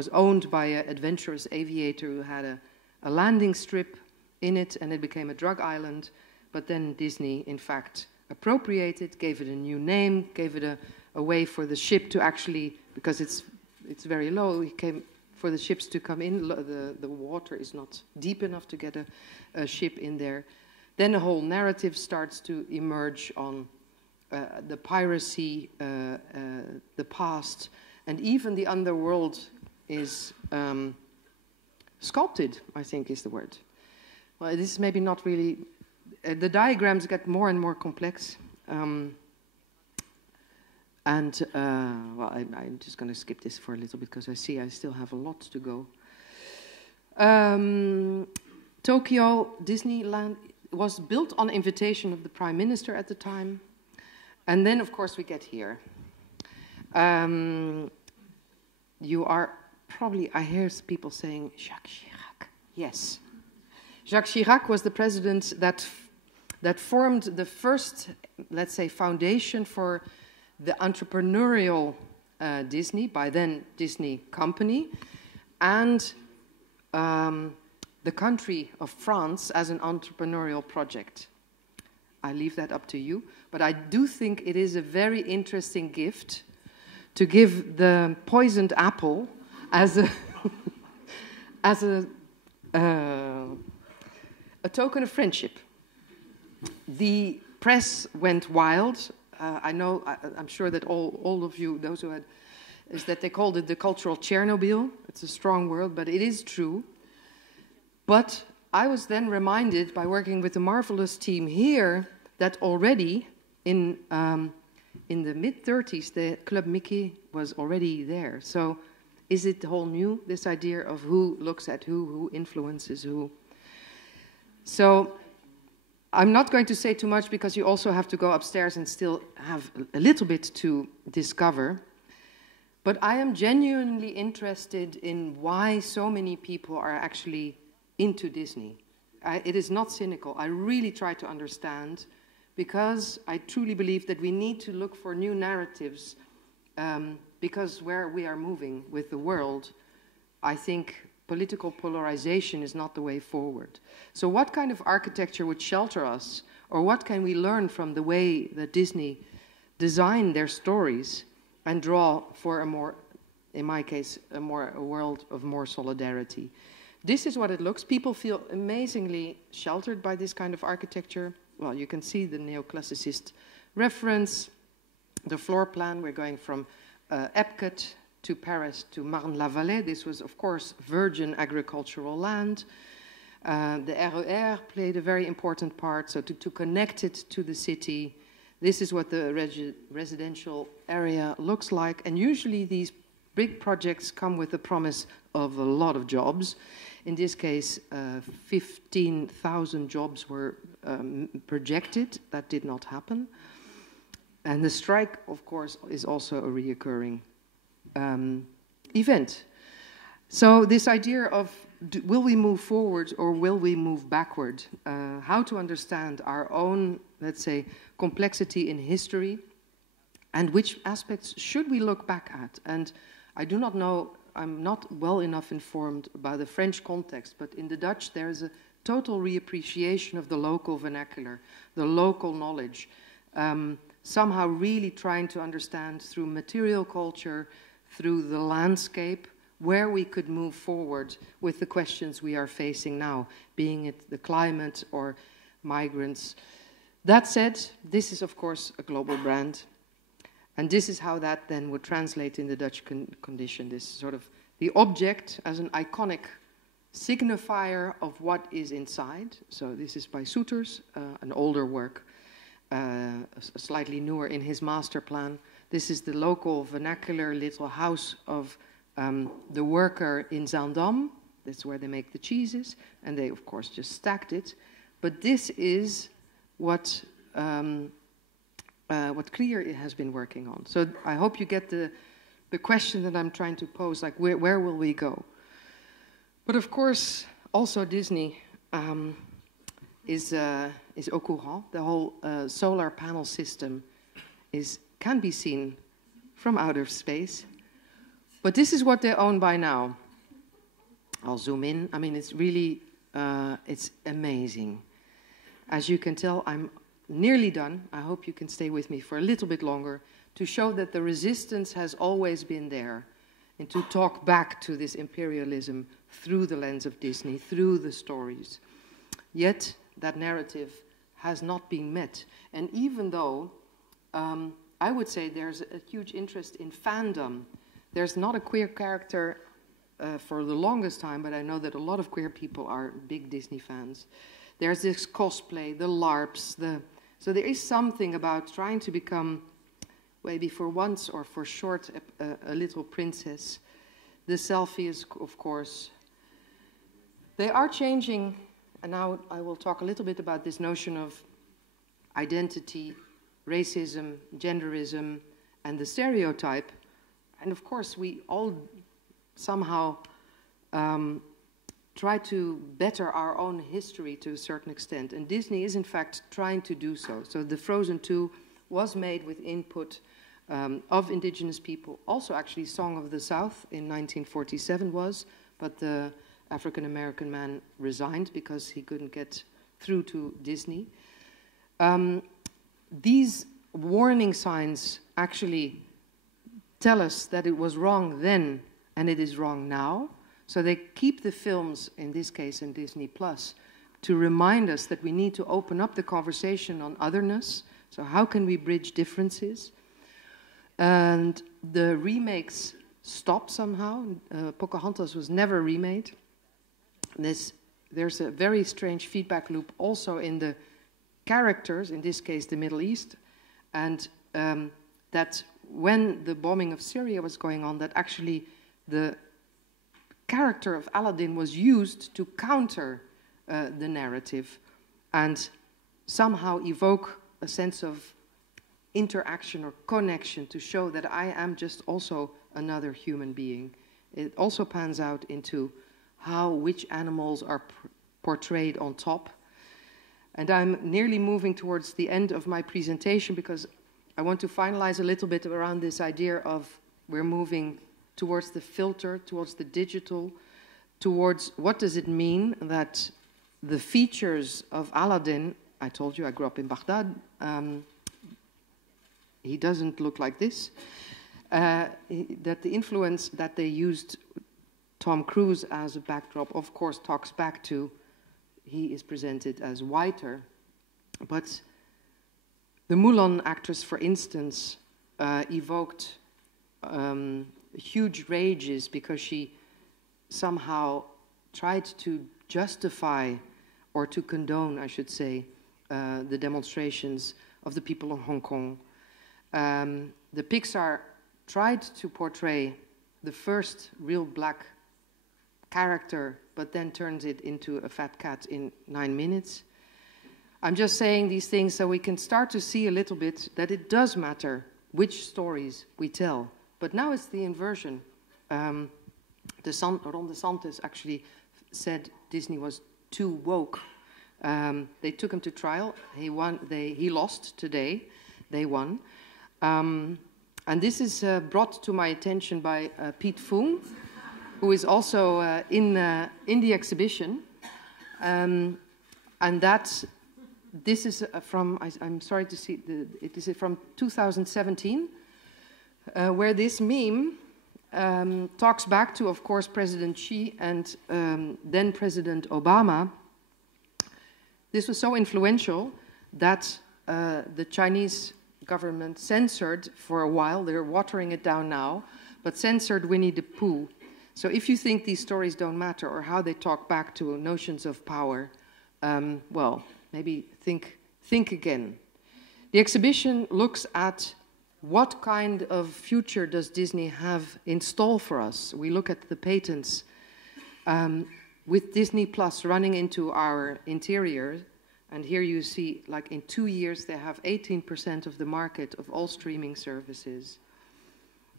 owned by an adventurous aviator who had a landing strip in it, and it became a drug island. But then Disney, in fact, appropriated, gave it a new name, gave it a way for the ship to actually, because it's very low, for the ships to come in, the water is not deep enough to get a ship in there. Then a whole narrative starts to emerge on the piracy, the past, and even the underworld is sculpted, I think is the word. Well, this is maybe not really, the diagrams get more and more complex. Well, I'm just going to skip this for a little bit because I see I still have a lot to go. Tokyo Disneyland was built on invitation of the Prime Minister at the time. And then, of course, we get here. You are probably, I hear people saying, Jacques Chirac. Yes. Jacques Chirac was the president that formed the first, let's say, foundation for the entrepreneurial Disney, by then Disney company, and the country of France as an entrepreneurial project. I leave that up to you, but I do think it is a very interesting gift to give the poisoned apple as a as a token of friendship. The press went wild. I'm sure that all of you, those who had, is that they called it the cultural Chernobyl. It's a strong word, but it is true. But I was then reminded by working with the marvelous team here that already in the mid-30s, the Club Mickey was already there. So is it all new, this idea of who looks at who influences who? So I'm not going to say too much because you also have to go upstairs and still have a little bit to discover. But I am genuinely interested in why so many people are actually into Disney. It is not cynical. I really try to understand because I truly believe that we need to look for new narratives because where we are moving with the world, I think political polarization is not the way forward. So what kind of architecture would shelter us, or what can we learn from the way that Disney designed their stories and draw for a more, in my case, a world of more solidarity? This is what it looks. People feel amazingly sheltered by this kind of architecture. Well, you can see the neoclassicist reference, the floor plan. We're going from Epcot to Paris to Marne-la-Vallée. This was, of course, virgin agricultural land. The RER played a very important part, so to connect it to the city. This is what the residential area looks like. And usually these big projects come with the promise of a lot of jobs. In this case, 15,000 jobs were projected. That did not happen. And the strike, of course, is also a reoccurring event. So this idea of will we move forward or will we move backward? How to understand our own, let's say, complexity in history, and which aspects should we look back at? And I do not know, I'm not well enough informed about the French context, but in the Dutch there's a total reappreciation of the local vernacular, the local knowledge, somehow really trying to understand through material culture, through the landscape, where we could move forward with the questions we are facing now, being it the climate or migrants. That said, this is of course a global brand, and this is how that then would translate in the Dutch condition, this sort of the object as an iconic signifier of what is inside. So this is by Soeters, an older work, slightly newer in his master plan. This is the local vernacular little house of the worker in Zaandam. That's where they make the cheeses, and they of course just stacked it. But this is what Krier has been working on. So I hope you get the question that I'm trying to pose, like where will we go? But of course, also Disney is au courant. The whole solar panel system can be seen from outer space. But this is what they own by now. I'll zoom in. I mean, it's really, it's amazing. As you can tell, I'm nearly done. I hope you can stay with me for a little bit longer to show that the resistance has always been there and to talk back to this imperialism through the lens of Disney, through the stories. Yet, that narrative has not been met. And even though I would say there's a huge interest in fandom, there's not a queer character for the longest time, but I know that a lot of queer people are big Disney fans. There's this cosplay, the LARPs, so there is something about trying to become, maybe for once or for short, a little princess. The selfie is, of course. They are changing, and now I will talk a little bit about this notion of identity, racism, genderism, and the stereotype. And of course, we all somehow try to better our own history to a certain extent. And Disney is, in fact, trying to do so. So the Frozen 2 was made with input of indigenous people. Also, actually, Song of the South in 1947 was, but the African-American man resigned because he couldn't get through to Disney. These warning signs actually tell us that it was wrong then and it is wrong now. So they keep the films, in this case in Disney Plus, to remind us that we need to open up the conversation on otherness. So how can we bridge differences? And the remakes stop somehow. Pocahontas was never remade. There's a very strange feedback loop also in the characters, in this case the Middle East, and that when the bombing of Syria was going on, that actually the character of Aladdin was used to counter the narrative and somehow evoke a sense of interaction or connection to show that I am just also another human being. It also pans out into which animals are portrayed on top. And I'm nearly moving towards the end of my presentation because I want to finalize a little bit around this idea of we're moving towards the filter, towards the digital, towards what does it mean that the features of Aladdin, I told you I grew up in Baghdad, he doesn't look like this, that the influence that they used Tom Cruise as a backdrop, of course, talks back to he is presented as whiter. But the Mulan actress, for instance, evoked huge rages because she somehow tried to justify or to condone, I should say, the demonstrations of the people of Hong Kong. The Pixar tried to portray the first real black character, but then turns it into a fat cat in 9 minutes. I'm just saying these things so we can start to see a little bit that it does matter which stories we tell. But now it's the inversion. Ron DeSantis actually said Disney was too woke. They took him to trial. He won. He lost today. They won. And this is brought to my attention by Pete Fung, who is also in the exhibition. And this is from, I'm sorry to see, it is from 2017, where this meme talks back to, of course, President Xi and then President Obama. This was so influential that the Chinese government censored for a while, they're watering it down now, but censored Winnie the Pooh. So if you think these stories don't matter or how they talk back to notions of power, well, maybe think again. The exhibition looks at what kind of future does Disney have in store for us. We look at the patents with Disney Plus running into our interior. And here you see, like in 2 years, they have 18% of the market of all streaming services.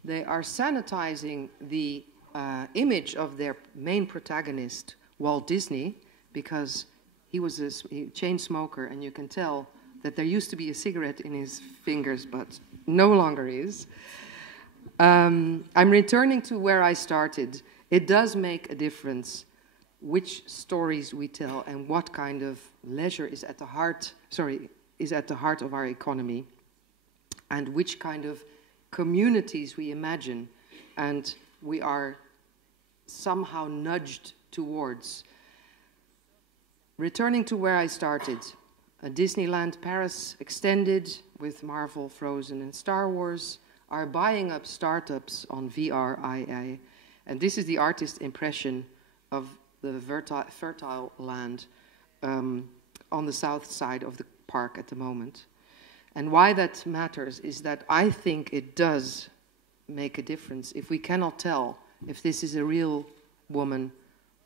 They are sanitizing the image of their main protagonist, Walt Disney, because he was a chain smoker, and you can tell that there used to be a cigarette in his fingers, but no longer is. I'm returning to where I started. It does make a difference which stories we tell and what kind of leisure is at the heart of our economy, and which kind of communities we imagine and we are somehow nudged towards. Returning to where I started, Disneyland Paris extended with Marvel, Frozen, and Star Wars are buying up startups on VR, AI, and this is the artist's impression of the fertile land on the south side of the park at the moment. And why that matters is that I think it does make a difference if we cannot tell if this is a real woman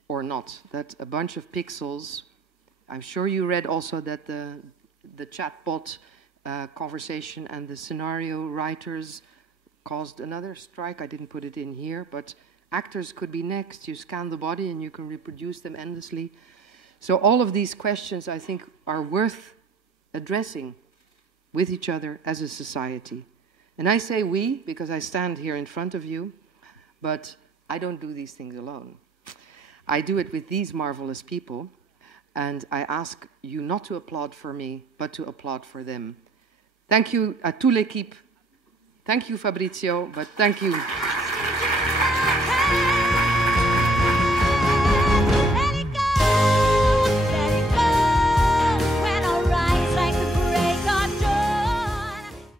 or not. That a bunch of pixels, I'm sure you read also that the chatbot conversation and the scenario writers caused another strike. I didn't put it in here, but Actors could be next. You scan the body and you can reproduce them endlessly. So all of these questions, I think, are worth addressing with each other as a society. And I say we because I stand here in front of you, but I don't do these things alone. I do it with these marvelous people, and I ask you not to applaud for me, but to applaud for them. Thank you à toute l'équipe. Thank you, Fabrizio, but thank you.